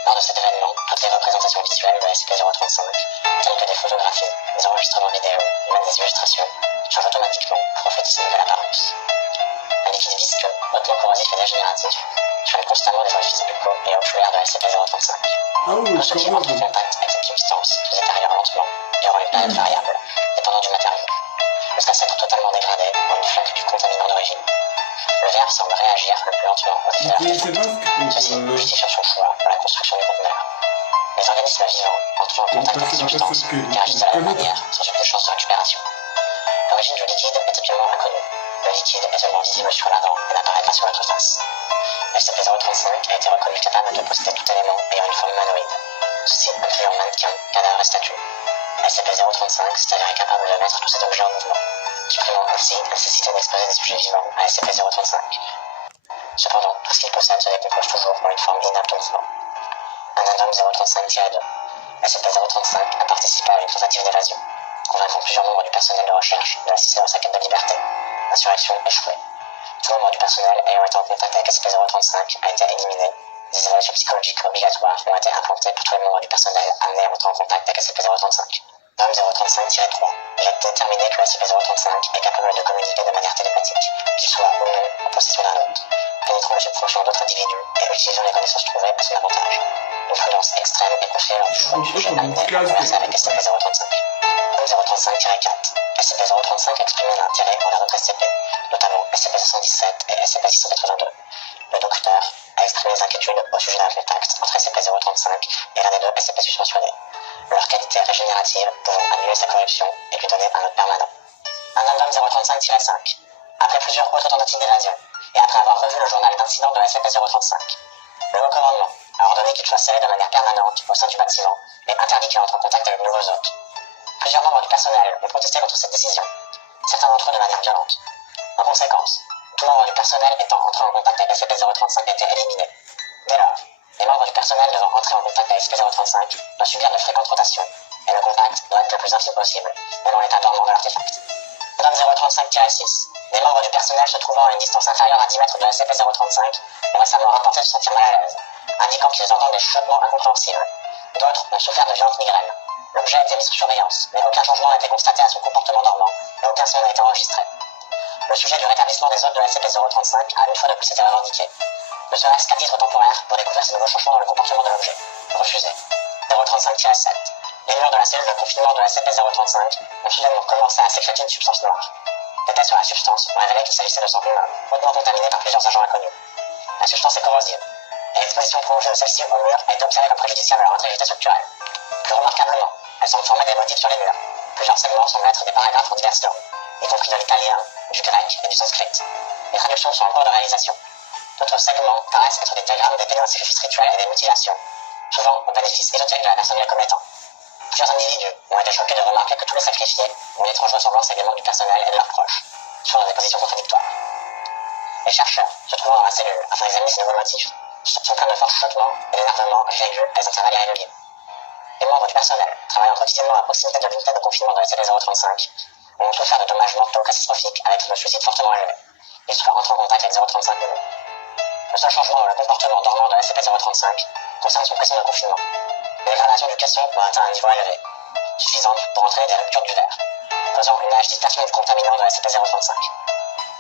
Lors de cet événement, toutes les représentations visuelles de SCP-035, telles que des photographies, des enregistrements vidéo ou même des illustrations, changent automatiquement au prophétisme de l'apparence. Un liquide visqueux, hautement corrosif et dégénératif, gêne constamment des orifices buccaux et oculaires de SCP-035. Quand ceux-ci entrent en contact avec cette substance se détériore lentement durant une période variable, dépendant du matériau, jusqu'à s'être totalement dégradé en une flaque du contaminant d'origine. Le verre semble réagir le plus lentement au effet de la flaque. Ceci justifiant son choix pour la construction du conteneur. Les organismes vivants entrant en contact avec la substance réagissent de la même manière sans aucune chance de récupération. L'origine du liquide est actuellement inconnue. Le liquide est seulement visible sur l'avant et n'apparaît pas sur l'autre face. SCP-035 a été reconnu capable de posséder tout élément ayant une forme humanoïde. Ceci incluant mannequins, cadavres et statues. SCP-035 s'est avéré capable de mettre tous ces objets en mouvement, supprimant ainsi la nécessité d'exposer des sujets vivants à SCP-035. Cependant, tout ce qu'il possède se décompose toujours en une forme inapte au mouvement. Un addendum 035-2. SCP-035 a participé à une tentative d'évasion, convaincant plusieurs membres du personnel de recherche de l'assister dans sa quête de liberté. L'insurrection échouée. Tout membre du personnel ayant été en contact avec SCP-035 a été éliminé. Des évaluations psychologiques obligatoires ont été implantées pour tous les membres du personnel amenés à entrer en contact avec SCP-035. Norme 035-3. Il est déterminé que le SCP-035 est capable de communiquer de manière télépathique, qu'il soit ou non en possession d'un autre, pénétrant le subconscient d'autres individus et utilisant les connaissances trouvées à son avantage. Une prudence extrême est conseillée lors du choix du sujet amené à converser avec SCP-035. Norme 035-4. SCP-035 a exprimé un intérêt envers d'autres SCP, notamment SCP-117 et SCP-682. Le docteur a exprimé des inquiétudes au sujet d'un contact entre SCP-035 et l'un des deux SCP susmentionnés, leur qualité régénérative pouvant annuler sa corruption et lui donner un hôte permanent. Un addendum 035-5. Après plusieurs autres tentatives d'évasion, et après avoir revu le journal d'incident de SCP-035, le haut commandement a ordonné qu'il soit scellé de manière permanente au sein du bâtiment et interdit qu'il entre en contact avec de nouveaux hôtes. Plusieurs membres du personnel ont protesté contre cette décision, certains d'entre eux de manière violente. En conséquence, tout membre du personnel étant entré en contact avec SCP-035 a été éliminé. Dès lors, les membres du personnel devant entrer en contact avec SCP-035 doivent subir de fréquentes rotations, et le contact doit être le plus infime possible, même en l'état dormant de l'artefact. Addendum 035-6. Les membres du personnel se trouvant à une distance inférieure à 10 mètres de SCP-035 ont récemment rapporté se sentir mal à l'aise, indiquant qu'ils entendent des chuchotements incompréhensibles. D'autres ont souffert de violentes migraines. L'objet a été mis sous surveillance, mais aucun changement n'a été constaté à son comportement dormant, et aucun son n'a été enregistré. Le sujet du rétablissement des hôtes de SCP-035 a une fois de plus été revendiqué, ne serait-ce qu'à titre temporaire pour découvrir ces nouveaux changements dans le comportement de l'objet. Refusé. 035-7. Les murs de la cellule de confinement de SCP-035 ont soudainement commencé à sécréter une substance noire. Des tests sur la substance ont révélé qu'il s'agissait de sang humain, hautement contaminé par plusieurs agents inconnus. La substance est corrosive, et l'exposition prolongée de celle-ci au mur a été observée comme préjudiciable à leur intégrité structurelle. Plus remarquablement, elle semble former des motifs sur les murs. Plusieurs segments semblent être des paragraphes en diverses langues, y compris de l'italien, du grec et du sanskrit. Les traductions sont en cours de réalisation. D'autres segments paraissent être des diagrammes des pénances rituelles et des mutilations, souvent au bénéfice ésotérique de la personne les commettant. Plusieurs individus ont été choqués de remarquer que tous les sacrifiés ont une étrange ressemblance avec les membres du personnel et de leurs proches, souvent dans des positions contradictoires. Les chercheurs, se trouvant dans la cellule afin d'examiner ces nouveaux motifs, sont pleins de forts chuchotements et d'énervement réguliers à des intervalles irréguliers. Les membres du personnel, travaillant quotidiennement à proximité de l'unité de confinement de SCP-035, ont souffert de dommages mortaux catastrophiques avec le suicide fortement élevé, qu'ils soient entrés en contact avec 035 ou non. Le seul changement dans le comportement dormant de SCP-035 concerne son pression de confinement. La dégradation du caisson doit atteindre un niveau élevé, suffisante pour entraîner des ruptures du verre, causant une large dispersion du contaminant de SCP-035.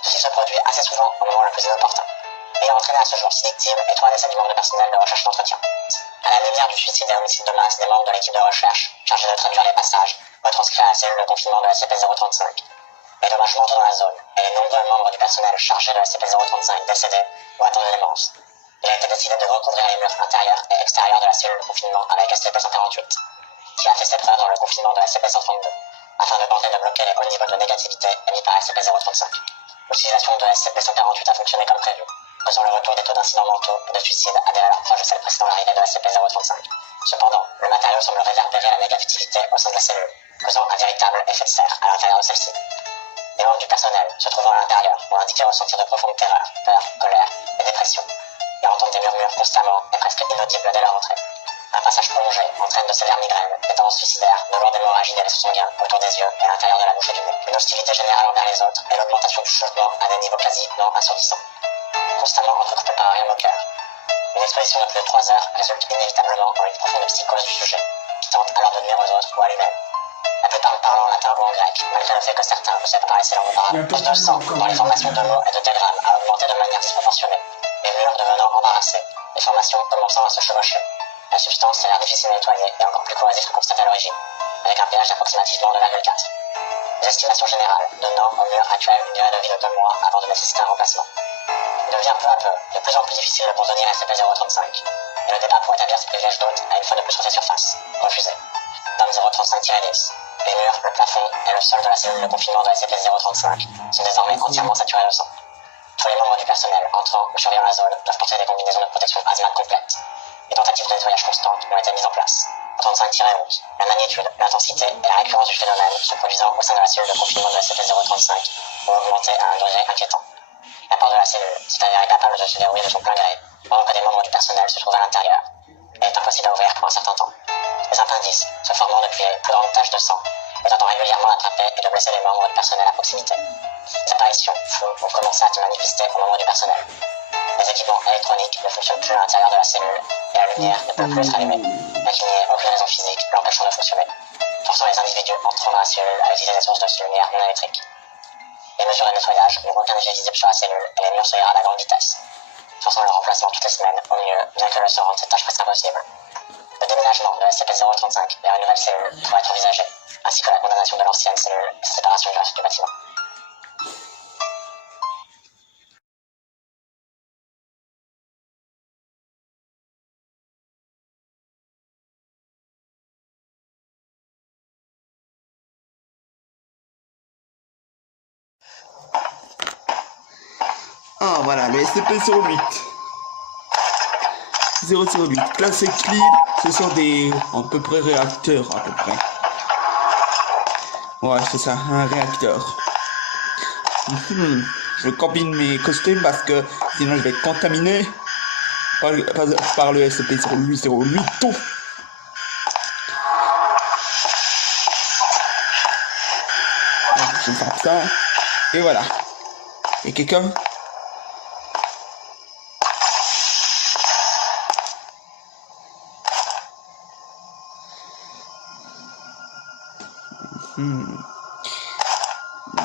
Ceci se produit assez souvent au moment le plus inopportun, ayant entraîné à ce jour 6 victimes et 3 décès du membre de personnel de recherche et d'entretien. À la lumière du suicide et homicide de masse des membres de l'équipe de recherche, chargés de traduire les passages, retranscrits à la cellule de confinement de SCP-035, les dommages mortaux dans la zone et les nombreux membres du personnel chargés de SCP-035 décédés ou atteints de démence, il a été décidé de recouvrir les murs intérieurs et extérieurs de la cellule de confinement avec SCP-148, qui a fait ses preuves dans le confinement de SCP-132, afin de tenter de bloquer les hauts niveaux de négativité émis par SCP-035. L'utilisation de SCP-148 a fonctionné comme prévu, causant le retour des taux d'incidents mentaux et de suicide à des valeurs proches de celles précédant l'arrivée de SCP-035. Cependant, le matériau semble réverbérer la négativité au sein de la cellule, causant un véritable effet de serre à l'intérieur de celle-ci. Les membres du personnel, se trouvant à l'intérieur, vont indiquer ressentir de profondes terreurs, peur, colère et dépression, et entendre des murmures constamment et presque inaudibles dès leur entrée. Un passage prolongé entraîne de sévères migraines, des tendances suicidaires, de lourdes hémorragies des vaisseaux sanguins autour des yeux et à l'intérieur de la bouche et du nez, une hostilité générale envers les autres et l'augmentation du changement à des niveaux quasiment assourdissants, constamment entrecoupés par un rien au cœur. Une exposition de plus de 3 heures résulte inévitablement en une profonde psychose du sujet, qui tente alors de nuire aux autres ou à lui-même. La plupart parlant en latin ou en grec, malgré le fait que certains possèdent pareil ces langues auparavant, plus de sang dans les formations de mots et de diagrammes a augmenté de manière disproportionnée, les murs devenant embarrassés, les formations commençant à se chevaucher. La substance s'avère difficile à nettoyer et encore plus corrosif à constater à l'origine, avec un pH d'approximativement 2,4. Les estimations générales donnant au mur actuel une durée de vie de 2 mois avant de nécessiter un remplacement. Il devient peu à peu de plus en plus difficile de contenir SCP-035, et le débat pour établir ce privilège d'hôte a une fois de plus refait surface, refusé. Dame 035-10. Les murs, le plafond et le sol de la cellule de confinement de SCP-035 sont désormais entièrement saturés de sang. Tous les membres du personnel entrant ou surveillant la zone doivent porter des combinaisons de protection hazmat complètes. Les tentatives de nettoyage constantes ont été mises en place. 35-11. La magnitude, l'intensité et la récurrence du phénomène se produisant au sein de la cellule de confinement de SCP-035 ont augmenté à un degré inquiétant. La porte de la cellule s'est avérée capable de se dérouler de son plein gré, pendant que des membres du personnel se trouvent à l'intérieur, et est impossible à ouvrir pour un certain temps. Les appendices, se formant depuis les plus grandes taches de sang, et tentant régulièrement d'attraper et de blesser les membres du personnel à proximité. Les apparitions floues ont commencé à se manifester aux membres du personnel. Les équipements électroniques ne fonctionnent plus à l'intérieur de la cellule, et la lumière ne peut plus être allumée, mais qu'il n'y ait aucune raison physique l'empêchant de fonctionner, forçant les individus entrant dans la cellule à utiliser des sources de lumière non électriques. Les mesures de nettoyage n'ont aucun effet visible sur la cellule et les murs se dégradent à grande vitesse, forçant leur remplacement toutes les semaines au mieux, bien que le sort rende cette tâche presque impossible. Le déménagement de SCP-035 vers une nouvelle cellule pourrait être envisagé, ainsi que la condamnation de l'ancienne cellule et sa séparation du reste du bâtiment. Ah voilà, le SCP-08. 008, classe Euclide, ce sont des à peu près réacteurs à peu près. Ouais, c'est ça, un réacteur. Je combine mes costumes parce que sinon je vais être contaminé par le SCP-08. Tout. Je fais ça. Et voilà. Et quelqu'un?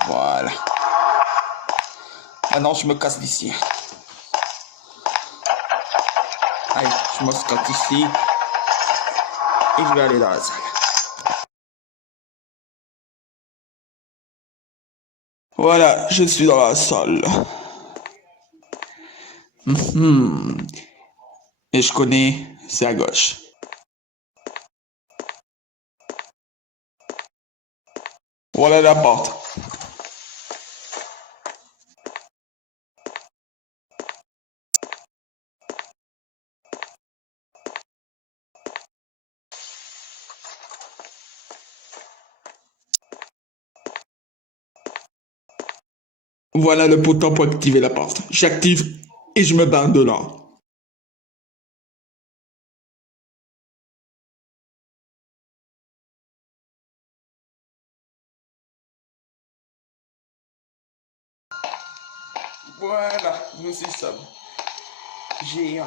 Voilà. Maintenant, je me casse d'ici. Allez, je me casse d'ici. Et je vais aller dans la salle. Voilà, je suis dans la salle. Et je connais, c'est à gauche. Voilà la porte. Voilà le bouton pour activer la porte. J'active et je me barre de là. Voilà, je suis sobre. J'ai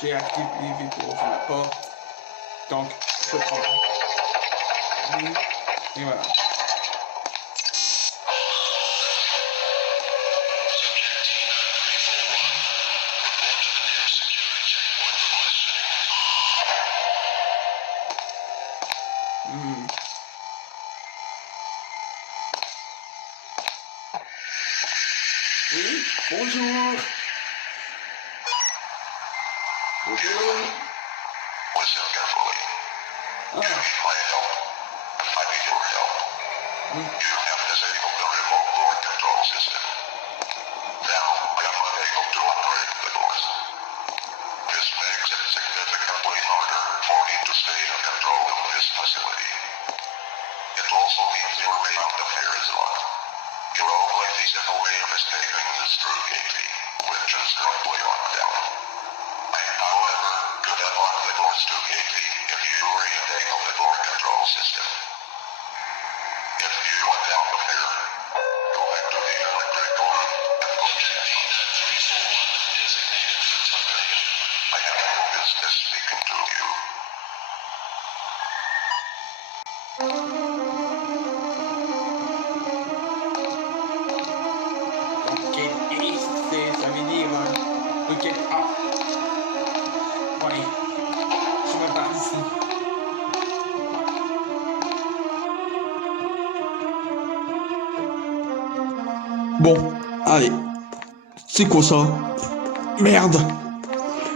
J'ai activé pour ouvrir la porte. Donc, je prends. Et voilà. Oui, bonjour. Bonjour. Listen carefully. Ah, My help. I need your help. You have disabled the remote door control system. Now, I am unable to operate the doors. This makes it significantly harder for me to stay facility. It also means your way out of here is locked. Your only feasible way of escaping is through Gate B, which is currently locked down. I, however, could unlock the doors to Gate B if you re-enable the door control system. If you want out of here, go back to the electrical room and push D9341 designated for Tuckery. I have no business speaking to you. Quel est, ça veut dire quel A. Ouais, je me barre ici. Bon, allez. C'est quoi ça? Merde.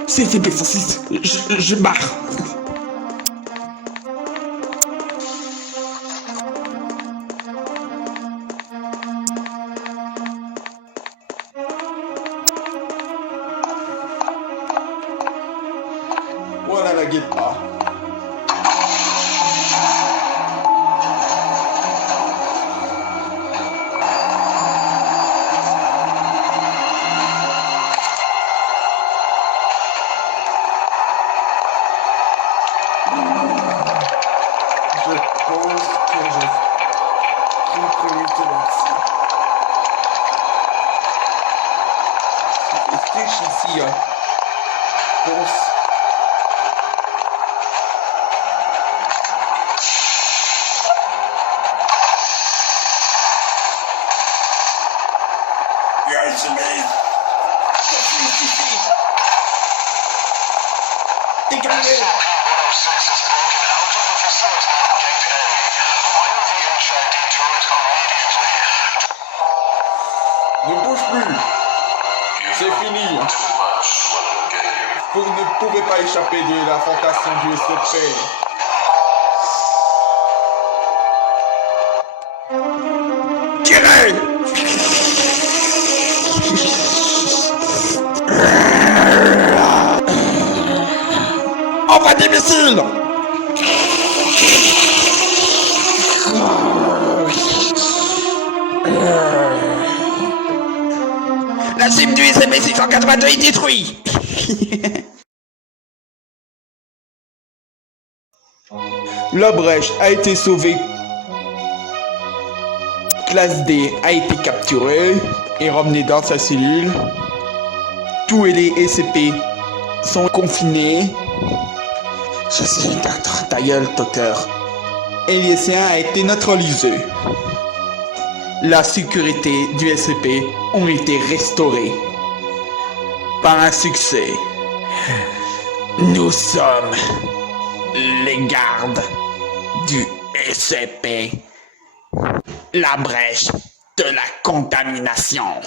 C'est CP106. Je barre. Voilà la guette A. Je pense que je cliquerai là-dessus. Est-ce que je suis ici, je pense. Yes, man. Dégagez. SCP-106 is broken out of the facility at Gate A. Fire the HID turret immediately. Ne bouge plus. C'est fini. Too much to let them get you. Vous ne pouvez pas échapper de la fantasme du SCP. Tirez! Envoie des missiles! La cible du SCP-682 est détruite! La brèche a été sauvée. Classe D a été capturée et ramenée dans sa cellule. Tous les SCP sont confinés. Je suis le docteur. Ta gueule, docteur. Et l'lycéen a été neutralisé. La sécurité du SCP ont été restaurées par un succès. Nous sommes les gardes du SCP. La brèche de la contamination.